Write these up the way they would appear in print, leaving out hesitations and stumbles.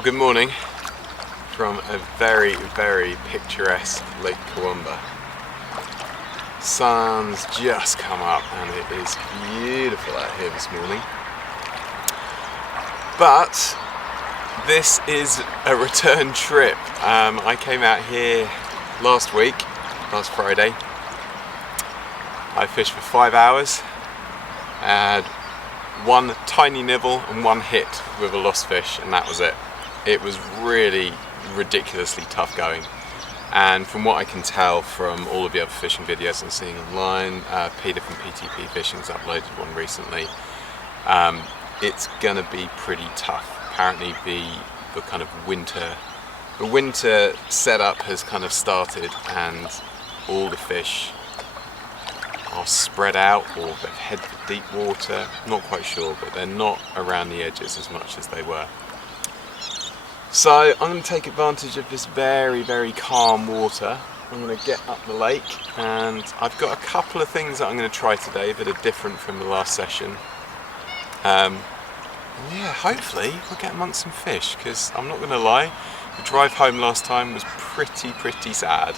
Well, good morning from a very, very picturesque Lake Kurwongbah. Sun's just come up and it is beautiful out here this morning. But this is a return trip. I came out here last Friday. I fished for 5 hours, had one tiny nibble and one hit with a lost fish, and that was it. It was really ridiculously tough going, and from what I can tell from all of the other fishing videos I'm seeing online, Peter from PTP Fishing's uploaded one recently, it's gonna be pretty tough. Apparently the kind of winter setup has kind of started, and all the fish are spread out, or they've headed for deep water. Not quite sure, but they're not around the edges as much as they were. So I'm going to take advantage of this very, very calm water. I'm going to get up the lake, and I've got a couple of things that I'm going to try today that are different from the last session. Yeah, hopefully we'll get amongst some fish, because I'm not going to lie, the drive home last time was pretty sad.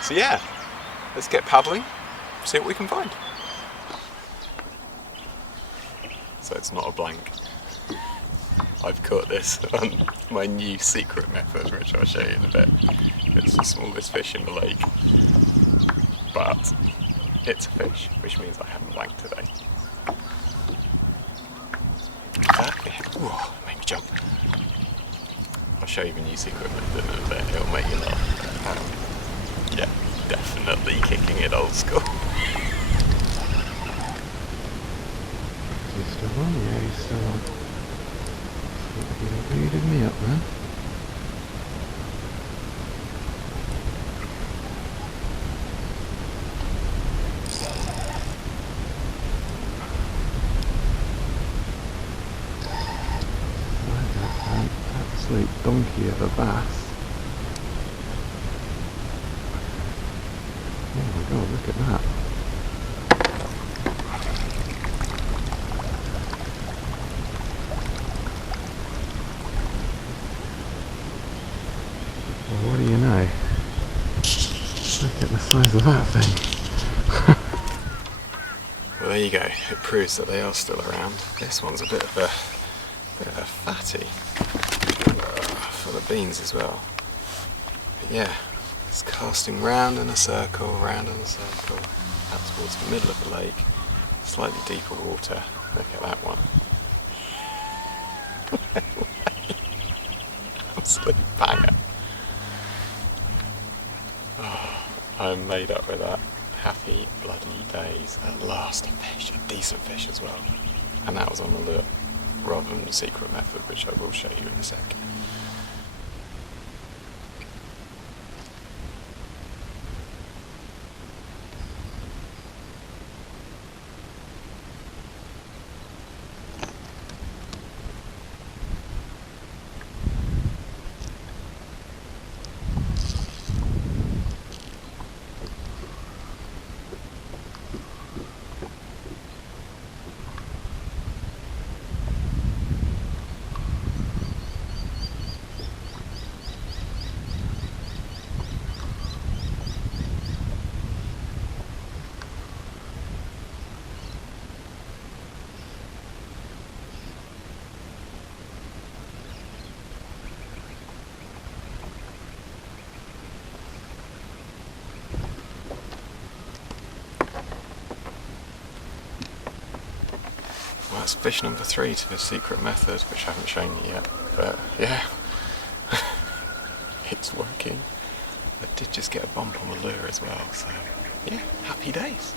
So yeah, let's get paddling, see what we can find. So it's not a blank. I've caught this on my new secret method, which I'll show you in a bit. It's the smallest fish in the lake, but it's a fish, which means I haven't blanked today. Ooh, made me jump. I'll show you the new secret method in a bit, it'll make you laugh. Yeah, definitely kicking it old school. Is he still on? Yeah, he's still on. You booted me up, man. An absolute donkey of a bass. Oh my god, look at that. What do you know? Look at the size of that thing. Well, there you go. It proves that they are still around. This one's a bit of a fatty. Full of beans as well. But yeah, it's casting round in a circle, out towards the middle of the lake. Slightly deeper water. Look at that one. Absolute banger. I'm made up with that. Happy bloody days. At last a fish, a decent fish as well. And that was on the lure, rather than the secret method, which I will show you in a sec. Well, that's fish number 3 to the secret method, which I haven't shown you yet, but yeah, it's working. I did just get a bump on the lure as well, so yeah, happy days.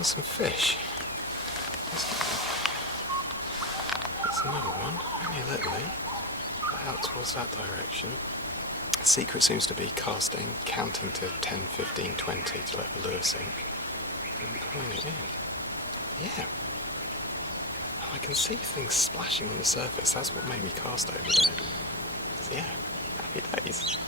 There's some fish. There's another one, only a little but out towards that direction. The secret seems to be casting, counting to 10, 15, 20 to let the lure sink, and pulling it in. Yeah. I can see things splashing on the surface. That's what made me cast over there. So yeah, happy days.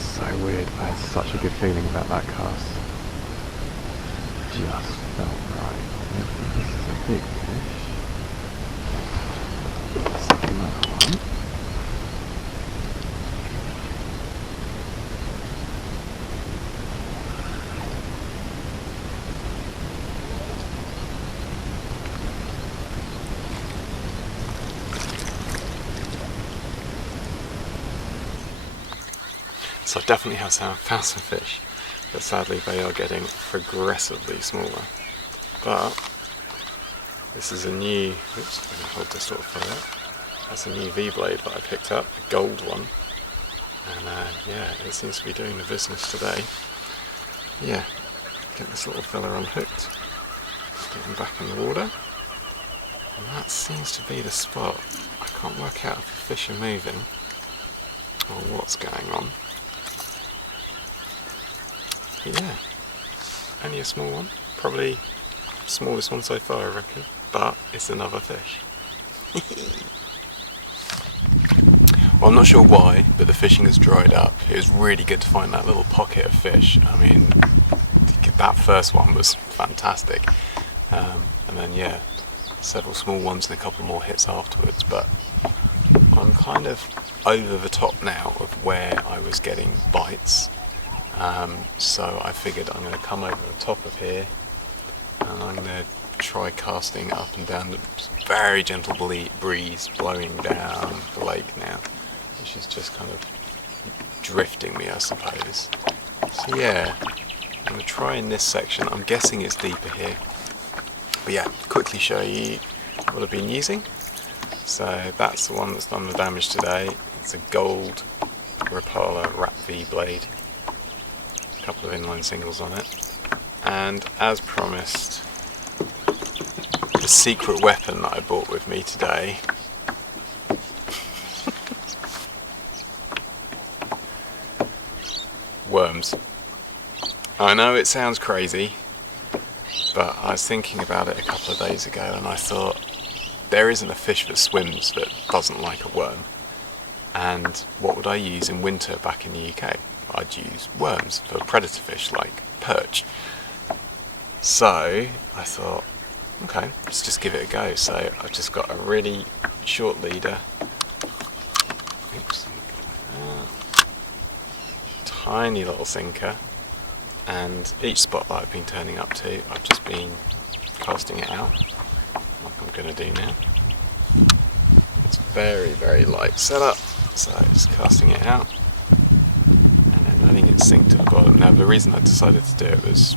So weird, I had such a good feeling about that cast. Just felt right. This is a big fish. Let's take another one. So I definitely have found some fish, but sadly they are getting progressively smaller. But this is a new, oops, I'm going to hold this little further. That's a new V-blade that I picked up, a gold one. And yeah, it seems to be doing the business today. Yeah, get this little fella unhooked, get him back in the water. And that seems to be the spot. I can't work out if the fish are moving or what's going on. But yeah, only a small one, probably smallest one so far I reckon, but it's another fish. Well, I'm not sure why, but the fishing has dried up. It was really good to find that little pocket of fish. I mean, that first one was fantastic, and then yeah, several small ones and a couple more hits afterwards, but I'm kind of over the top now of where I was getting bites. So I figured I'm going to come over the top of here and I'm going to try casting up and down the very gentle breeze blowing down the lake now, which is just kind of drifting me, I suppose. So yeah, I'm going to try in this section. I'm guessing it's deeper here. But yeah, quickly show you what I've been using. So that's the one that's done the damage today. It's a gold Rapala Wrap V blade. A couple of inline singles on it, and as promised, the secret weapon that I brought with me today. Worms. I know it sounds crazy, but I was thinking about it a couple of days ago and I thought, there isn't a fish that swims that doesn't like a worm. And what would I use in winter back in the UK? I'd use worms for predator fish like perch. So I thought, okay, let's just give it a go. So I've just got a really short leader. Oops. Tiny little sinker, and each spot that I've been turning up to, I've just been casting it out, like I'm going to do now. It's very, very light setup, so just casting it out. Letting it sink to the bottom. Now the reason I decided to do it was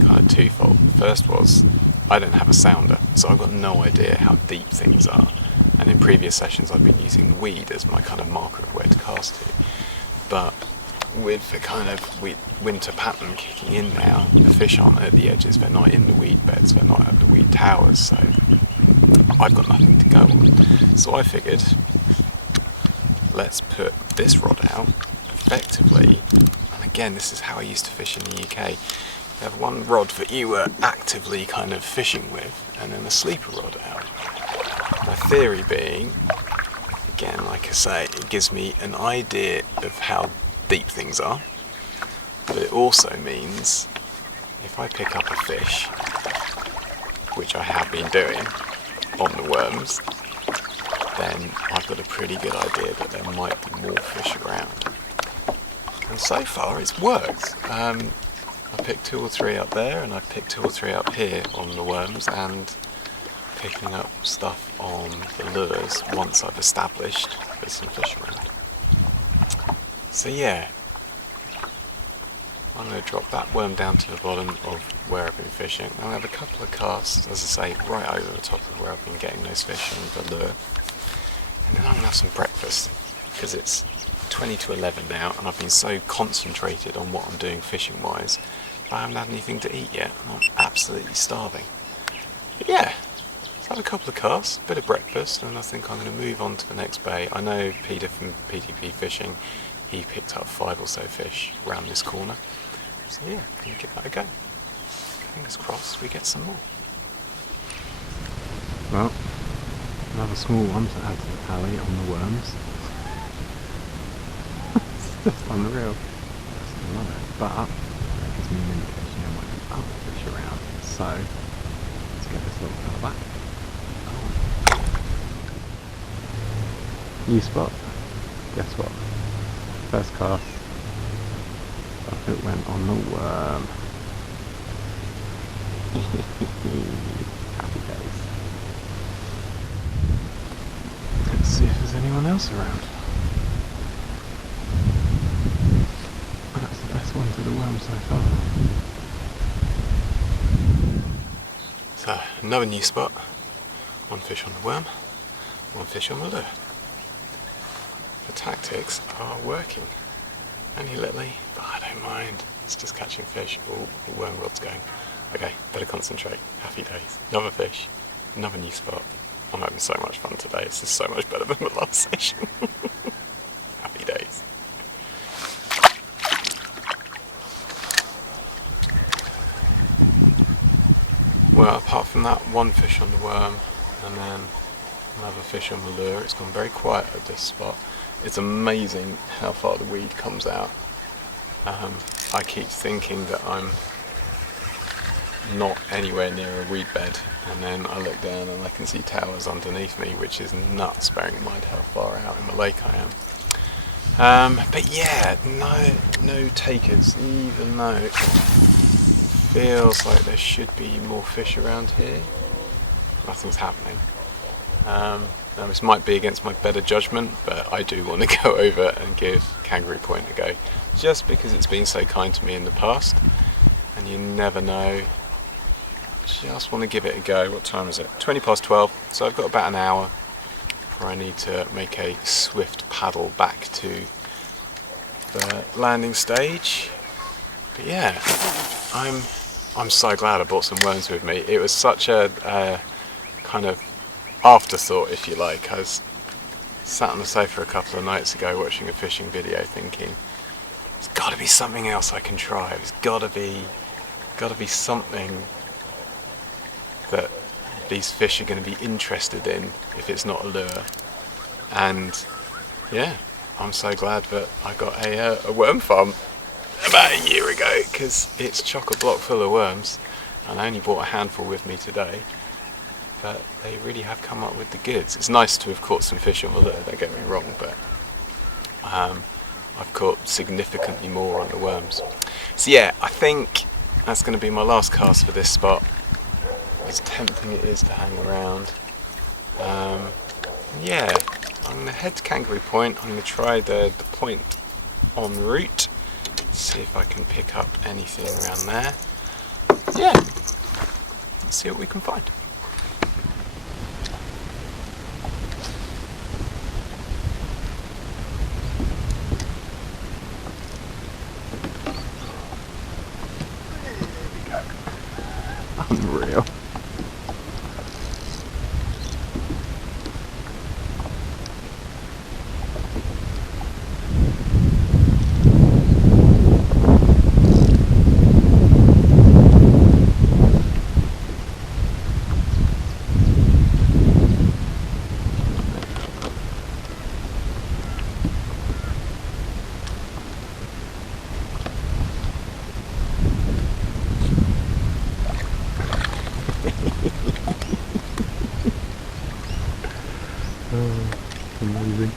kind of twofold. First was, I don't have a sounder, so I've got no idea how deep things are. And in previous sessions I've been using the weed as my kind of marker of where to cast to. But with the kind of winter pattern kicking in now, the fish aren't at the edges, they're not in the weed beds, they're not at the weed towers, so I've got nothing to go on. So I figured, let's put this rod out effectively, and again, this is how I used to fish in the UK. You have one rod that you were actively kind of fishing with, and then a sleeper rod out. My theory being, again, like I say, it gives me an idea of how deep things are, But it also means if I pick up a fish, which I have been doing on the worms, then I've got a pretty good idea that there might be more fish around. And so far it's worked. I picked 2 or 3 up there, and I picked 2 or 3 up here on the worms, and picking up stuff on the lures once I've established there's some fish around. So yeah, I'm going to drop that worm down to the bottom of where I've been fishing. I'll have a couple of casts, as I say, right over the top of where I've been getting those fish on the lure. And then I'm going to have some breakfast, because it's 20 to 11 now, and I've been so concentrated on what I'm doing fishing wise, I haven't had anything to eat yet, and I'm absolutely starving. But yeah, let's have a couple of casts, a bit of breakfast, and I think I'm going to move on to the next bay. I know Peter from PTP Fishing, he picked up 5 or so fish around this corner. So yeah, I'm going to give that a go. Fingers crossed we get some more. Well, another small one to add to the tally on the worms. It's just unreal. I love it. But that gives me an indication there might be other fish around. So let's get this little fella back. Oh. New spot. Guess what? First cast. It went on the worm. Happy days. Let's see if there's anyone else around. That's the best one to the worm so far. So, another new spot. 1 fish on the worm, 1 fish on the lure. The tactics are working. Only little, but I don't mind. It's just catching fish. Oh, the worm rod's going. Okay, better concentrate. Happy days. Another fish, another new spot. I'm having so much fun today. This is so much better than the last session. Happy days. Well, apart from that 1 fish on the worm and then another fish on the lure, it's gone very quiet at this spot. It's amazing how far the weed comes out. I keep thinking that I'm not anywhere near a weed bed, and then I look down and I can see towers underneath me, which is nuts, bearing in mind how far out in the lake I am. But yeah, no takers, even though it feels like there should be more fish around here. Nothing's happening. Now this might be against my better judgment, but I do want to go over and give Kangaroo Point a go, just because it's been so kind to me in the past, and you never know. Just want to give it a go. What time is it? 20 past 12, so I've got about an hour before I need to make a swift paddle back to the landing stage. But yeah, I'm so glad I brought some worms with me. It was such a kind of afterthought, if you like. I was sat on the sofa a couple of nights ago watching a fishing video thinking, there's got to be something else I can try. There's got to be something that these fish are going to be interested in if it's not a lure. And yeah, I'm so glad that I got a worm farm about a year ago, because it's chock-a-block full of worms, and I only brought a handful with me today. But they really have come up with the goods. It's nice to have caught some fish on the lure, don't get me wrong, but I've caught significantly more on the worms. So yeah, I think that's going to be my last cast for this spot. As tempting it is to hang around. Yeah, I'm going to head to Kangaroo Point. I'm going to try the point en route. See if I can pick up anything around there. Yeah, let's see what we can find. Unreal. Amazing.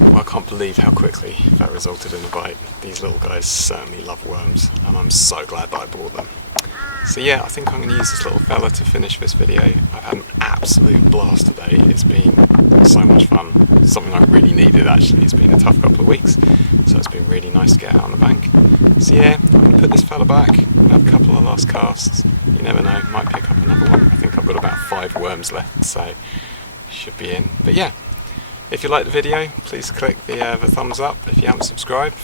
Well, I can't believe how quickly that resulted in a bite. These little guys certainly love worms, and I'm so glad that I bought them. So yeah, I think I'm going to use this little fella to finish this video. I've had an absolute blast today. It's been so much fun. Something I really needed actually. It's been a tough couple of weeks, so it's been really nice to get out on the bank. So yeah, I'm going to put this fella back, have a couple of last casts. You never know, might pick up another one. I think I've got about 5 worms left, so should be in. But yeah, if you liked the video, please click the thumbs up. If you haven't subscribed,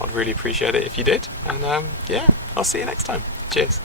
I'd really appreciate it if you did. And yeah, I'll see you next time. Cheers.